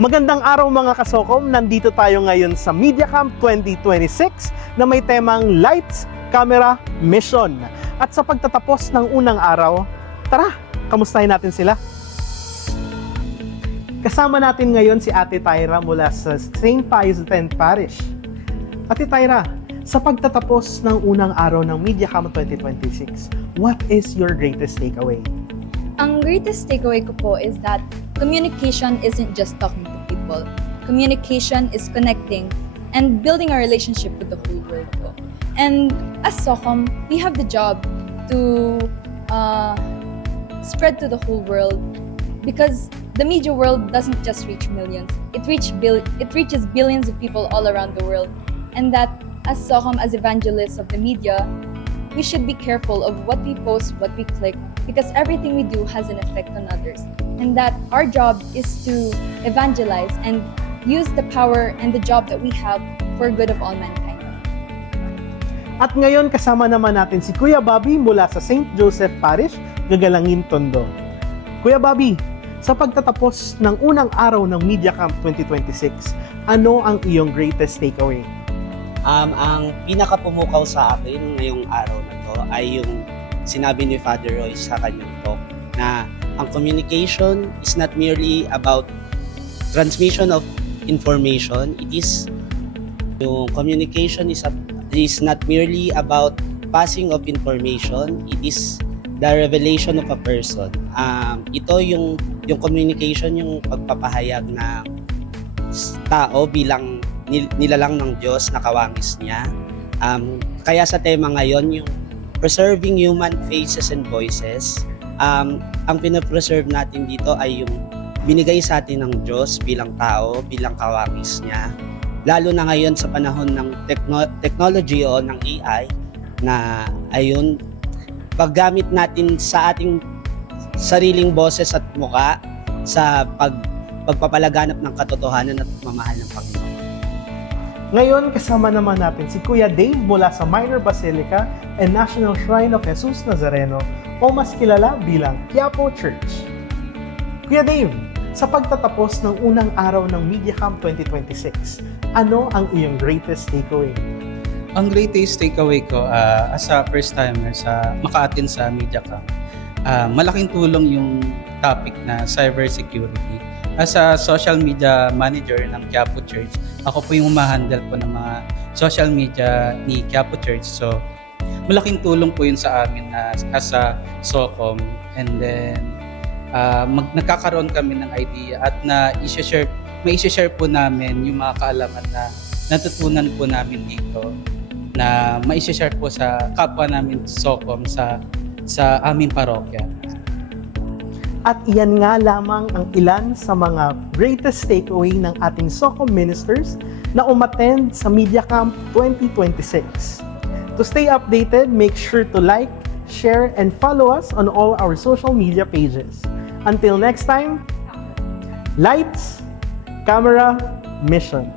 Magandang araw mga kasokom, nandito tayo ngayon sa MediaCamp 2026 na may temang Lights, Camera, Mission. At sa pagtatapos ng unang araw, tara, kamustahin natin sila. Kasama natin ngayon si Ate Tyra mula sa St. Pius X Parish. Ate Tyra, sa pagtatapos ng unang araw ng MediaCamp 2026, what is your greatest takeaway? Ang greatest takeaway ko po is that communication isn't just talking to people. Communication is connecting and building a relationship with the whole world po. And as SOCOM, we have the job to spread to the whole world because the media world doesn't just reach millions. It reaches billions of people all around the world. And that as SOCOM, as evangelists of the media, we should be careful of what we post, what we click, because everything we do has an effect on others. And that our job is to evangelize and use the power and the job that we have for good of all mankind. At ngayon kasama naman natin si Kuya Bobby mula sa St. Joseph Parish, Gagalangin, Tondo. Kuya Bobby, sa pagtatapos ng unang araw ng MediaCamp 2026, ano ang iyong greatest takeaway? Ang pinakapumukaw sa akin ngayong araw na to ay yung sinabi ni Father Roy sa kanyang talk na ang communication is not merely about transmission of information. Yung communication is not merely about passing of information. It is the revelation of a person. Ito yung communication, yung pagpapahayag ng tao bilang nilalang ng Diyos na kawangis niya. Kaya sa tema ngayon, yung preserving human faces and voices, ang pinapreserve natin dito ay yung binigay sa atin ng Diyos bilang tao, bilang kawangis niya. Lalo na ngayon sa panahon ng technology o ng AI na ayun, paggamit natin sa ating sariling boses at muka sa pagpapalaganap ng katotohanan at mamahal ng Panginoon. Ngayon, kasama naman natin si Kuya Dave mula sa Minor Basilica and National Shrine of Jesus Nazareno o mas kilala bilang Quiapo Church. Kuya Dave, sa pagtatapos ng unang araw ng MediaCamp 2026, ano ang iyong greatest takeaway? Ang greatest takeaway ko as a first timer sa maka-attend sa MediaCamp, malaking tulong yung topic na cybersecurity. As a social media manager ng Quiapo Church, ako po yung humahandle po ng mga social media ni Quiapo Church. So, malaking tulong po yun sa amin as a SOCOM. And then, nagkakaroon kami ng idea at may i-share po namin yung mga kaalaman na natutunan po namin dito na may i-share po sa kapwa namin SOCOM sa aming parokya. At iyan nga lamang ang ilan sa mga greatest takeaway ng ating SOCOM ministers na umattend sa MediaCamp 2026. To stay updated, make sure to like, share, and follow us on all our social media pages. Until next time, Lights, Camera, Mission.